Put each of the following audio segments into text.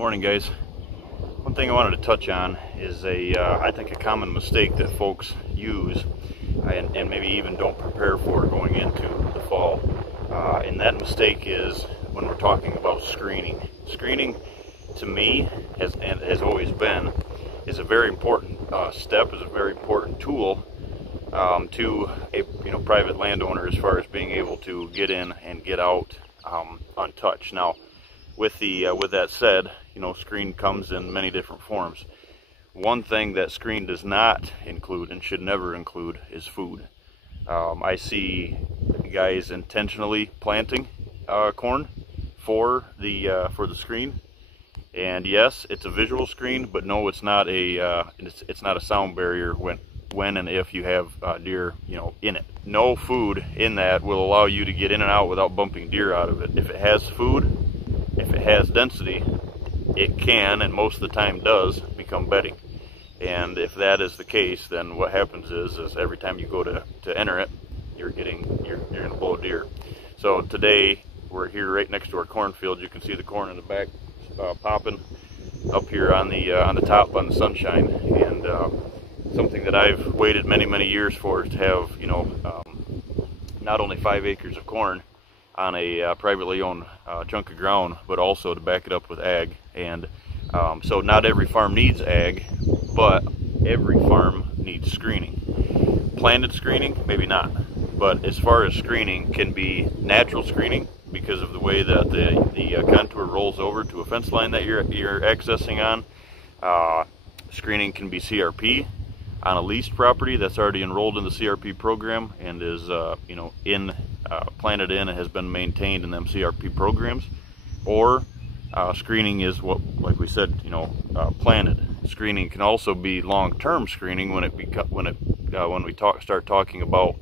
Morning, guys. One thing I wanted to touch on is I think a common mistake that folks use and maybe even don't prepare for going into the fall. And that mistake is when we're talking about screening. Screening, to me, has always been, is a very important step, is a very important tool to a private landowner as far as being able to get in and get out untouched. Now, with that said, screen comes in many different forms. One thing that screen does not include and should never include is food. I see guys intentionally planting corn for the screen, and yes, it's a visual screen, but no, it's not a sound barrier when and if you have deer in it. No food in that will allow you to get in and out without bumping deer out of it. If it has food, if it has density, it can, and most of the time does, become bedding. And if that is the case, then what happens is every time you go to enter it, you're gonna blow a deer. So today we're here right next to our cornfield. You can see the corn in the back popping up here on the top on the sunshine. And something that I've waited many years for is to have not only 5 acres of corn on a privately owned chunk of ground, but also to back it up with ag. And so not every farm needs ag, but every farm needs screening. Planted screening, maybe not. But as far as screening, can be natural screening because of the way that the contour rolls over to a fence line that you're accessing on. Screening can be CRP on a leased property that's already enrolled in the CRP program and is planted in and has been maintained in them CRP programs. Or screening is what, like we said, planted. Screening can also be long-term screening when we start talking about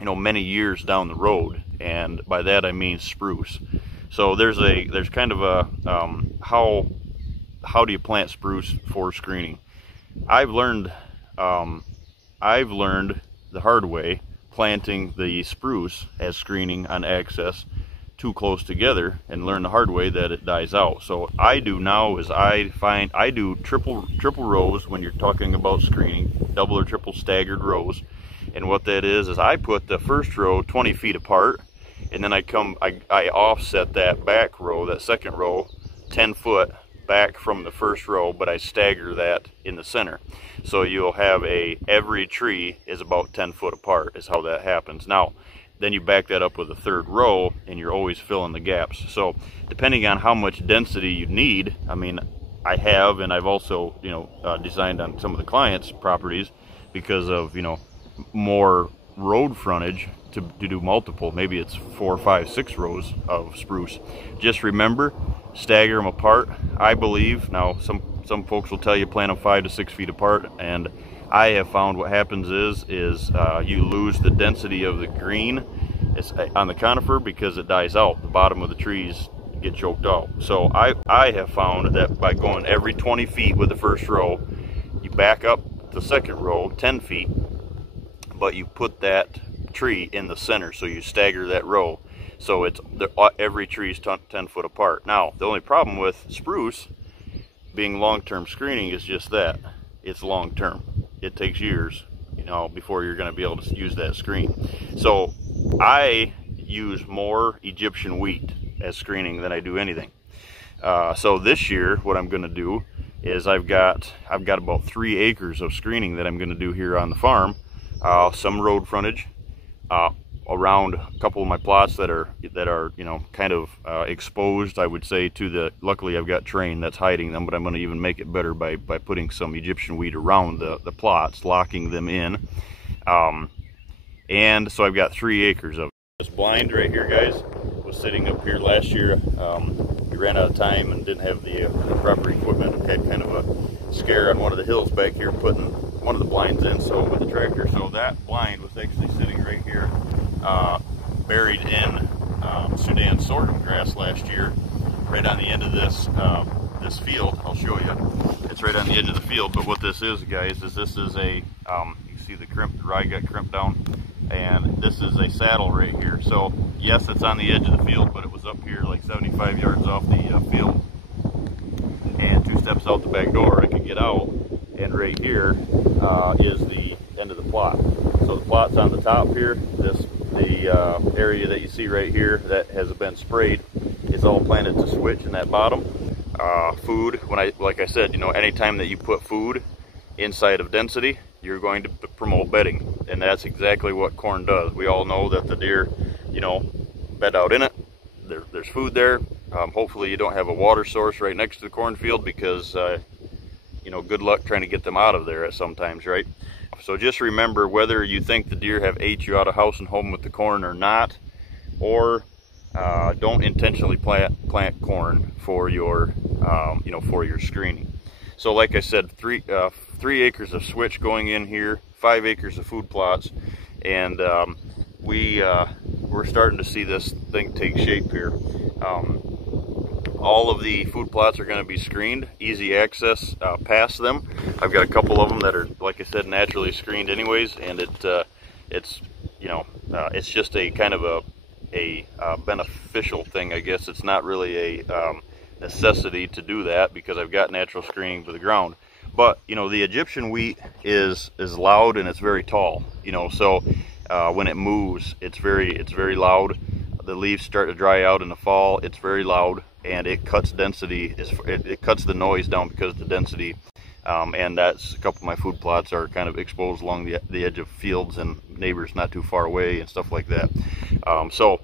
many years down the road, and by that I mean spruce. So there's kind of a how do you plant spruce for screening? I've learned the hard way planting the spruce as screening on access too close together, and learn the hard way that it dies out. So I do now is I do triple rows when you're talking about screening, double or triple staggered rows. And what that is I put the first row 20 feet apart, and then I offset that back row, that second row, 10 foot back from the first row, but I stagger that in the center. So you'll have every tree is about 10 foot apart is how that happens. Now, then you back that up with a third row, and you're always filling the gaps. So depending on how much density you need, I mean, I have, and I've also, designed on some of the clients' properties because of, more road frontage to do multiple. Maybe it's 4, 5, 6 rows of spruce. Just remember, stagger them apart. I believe, now some folks will tell you plant them 5 to 6 feet apart, and I have found what happens is you lose the density of the green on the conifer because it dies out. The bottom of the trees get choked out. So I have found that by going every 20 feet with the first row, you back up the second row 10 feet, but you put that tree in the center, so you stagger that row. So every tree is 10 foot apart. Now, the only problem with spruce being long-term screening is just that. It's long-term. It takes years, before you're going to be able to use that screen. So I use more Egyptian wheat as screening than I do anything. So this year, what I'm going to do is I've got about 3 acres of screening that I'm going to do here on the farm. Some road frontage around a couple of my plots that are kind of exposed, I would say, to the, luckily I've got terrain that's hiding them, but I'm going to even make it better by putting some Egyptian wheat around the plots, locking them in. And so I've got 3 acres of it. This blind right here, guys, was sitting up here last year. We ran out of time and didn't have the proper equipment. We had kind of a scare on one of the hills back here, putting one of the blinds in, so with the tractor. So that blind was actually sitting right here, buried in Sudan sorghum grass last year, right on the end of this field. I'll show you. It's right on the edge of the field. But what this is, guys, is this is you see the rye got crimped down, and this is a saddle right here. So yes, it's on the edge of the field, but it was up here like 75 yards off the field, and 2 steps out the back door I could get out, and right here is the end of the plot. So the plot's on the top here. The area that you see right here that has been sprayed is all planted to switch in that bottom. Food, like I said, you know, anytime that you put food inside of density, you're going to promote bedding, and that's exactly what corn does. We all know that the deer, you know, bed out in it. There's food there. Hopefully you don't have a water source right next to the cornfield, because you know, good luck trying to get them out of there at sometimes, right? So just remember, whether you think the deer have ate you out of house and home with the corn or not, or don't intentionally plant corn for your you know, for your screening. So like I said, 3 acres of switch going in here, 5 acres of food plots, and we're starting to see this thing take shape here. All of the food plots are going to be screened, easy access past them. I've got a couple of them that are, like I said, naturally screened anyways, and it's you know, it's just a kind of a beneficial thing, I guess. It's not really a necessity to do that, because I've got natural screening to the ground. But you know, the Egyptian wheat is loud, and it's very tall, you know, so when it moves, it's very loud. The leaves start to dry out in the fall, it's very loud, and it cuts density, it cuts the noise down because of the density. And that's a couple of my food plots are kind of exposed along the edge of fields and neighbors not too far away and stuff like that. So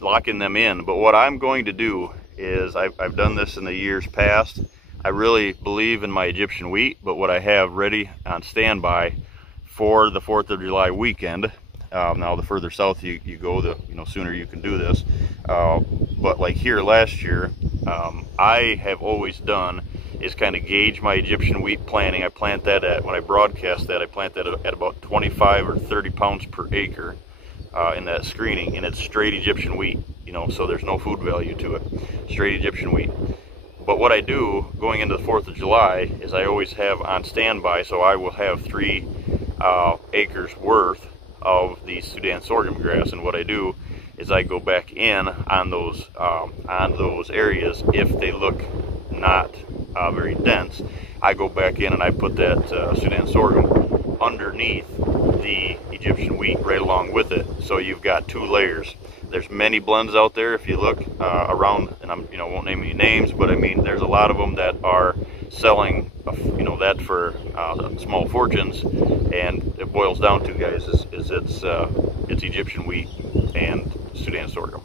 locking them in. But what I'm going to do is, I've done this in the years past. I really believe in my Egyptian wheat, but what I have ready on standby for the 4th of July weekend. Now the further south you go, the sooner you can do this. But like here last year, I have always done is kind of gauge my Egyptian wheat planting. I plant that at, when I broadcast that, I plant that at about 25 or 30 pounds per acre in that screening, and it's straight Egyptian wheat, you know, so there's no food value to it, straight Egyptian wheat. But what I do going into the 4th of July is I always have on standby, so I will have 3 acres worth of the Sudan sorghum grass, and what I do is I go back in on those areas. If they look not very dense, I go back in and I put that Sudan sorghum underneath the Egyptian wheat right along with it, so you've got 2 layers. There's many blends out there. If you look around, and I'm won't name any names, but I mean, there's a lot of them that are selling that for small fortunes, and it boils down to, guys, it's Egyptian wheat and Sudan sorghum.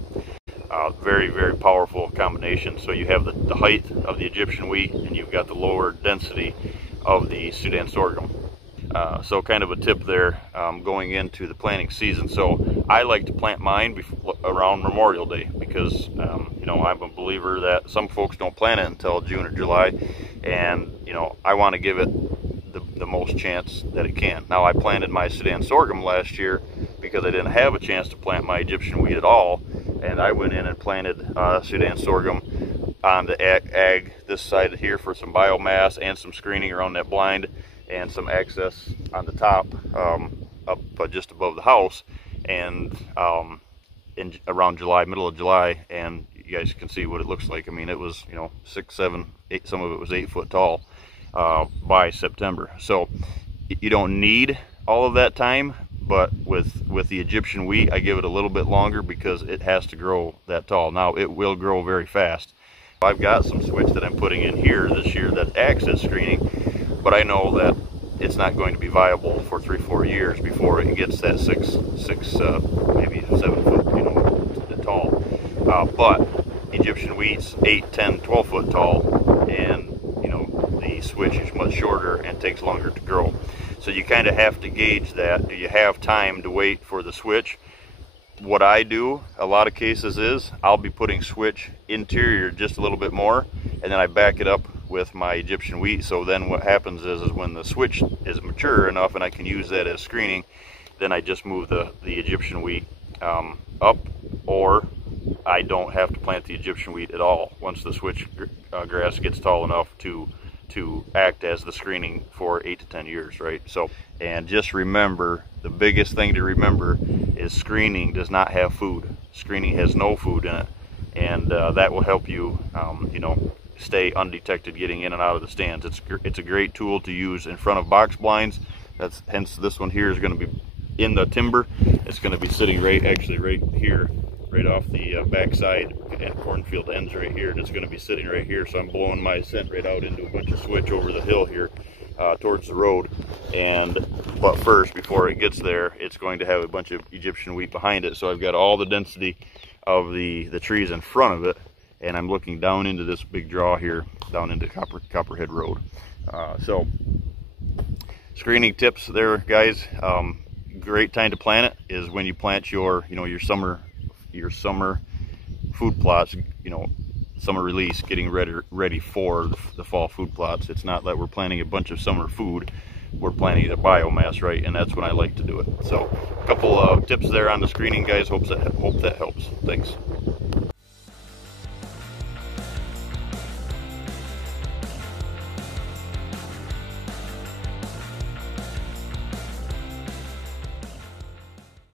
Very, very powerful combination. So you have the height of the Egyptian wheat, and you've got the lower density of the Sudan sorghum. So kind of a tip there going into the planting season. So I like to plant mine around Memorial Day, because I'm a believer that some folks don't plant it until June or July, and I want to give it the most chance that it can. Now, I planted my Sudan sorghum last year because I didn't have a chance to plant my Egyptian wheat at all, and I went in and planted Sudan sorghum on the ag this side here for some biomass and some screening around that blind, and some access on the top up just above the house, and in around July, middle of July, and you guys can see what it looks like. I mean, it was 6, 7, 8, some of it was 8 foot tall by September. So you don't need all of that time, but with the Egyptian wheat, I give it a little bit longer because it has to grow that tall. Now, it will grow very fast. I've got some switch that I'm putting in here this year that access screening, but I know that it's not going to be viable for 3-4 years before it gets that 6, maybe 7 foot, tall. But Egyptian wheat's 8, 10, 12 foot tall, and the switch is much shorter and takes longer to grow. So you kind of have to gauge that. Do you have time to wait for the switch? What I do a lot of cases is I'll be putting switch interior just a little bit more, and then I back it up with my Egyptian wheat. So then what happens is when the switch is mature enough and I can use that as screening, then I just move the Egyptian wheat up, or I don't have to plant the Egyptian wheat at all once the switch grass gets tall enough to to act as the screening for 8 to 10 years, right? So, and just remember, the biggest thing to remember is screening does not have food. Screening has no food in it, and that will help you, you know, stay undetected getting in and out of the stands. It's a great tool to use in front of box blinds. That's hence this one here is going to be in the timber. It's going to be sitting right here, right off the backside, and cornfield ends right here, and it's going to be sitting right here. So I'm blowing my scent right out into a bunch of switch over the hill here towards the road. But first, before it gets there, it's going to have a bunch of Egyptian wheat behind it. So I've got all the density of the trees in front of it, and I'm looking down into this big draw here, down into Copperhead Road. So screening tips there, guys. Great time to plant it is when you plant your, you know, your summer food plots, you know, summer release, getting ready for the fall food plots. It's not that we're planting a bunch of summer food, we're planting the biomass, right? And that's when I like to do it. So a couple of tips there on the screening, guys. Hope that helps. Thanks.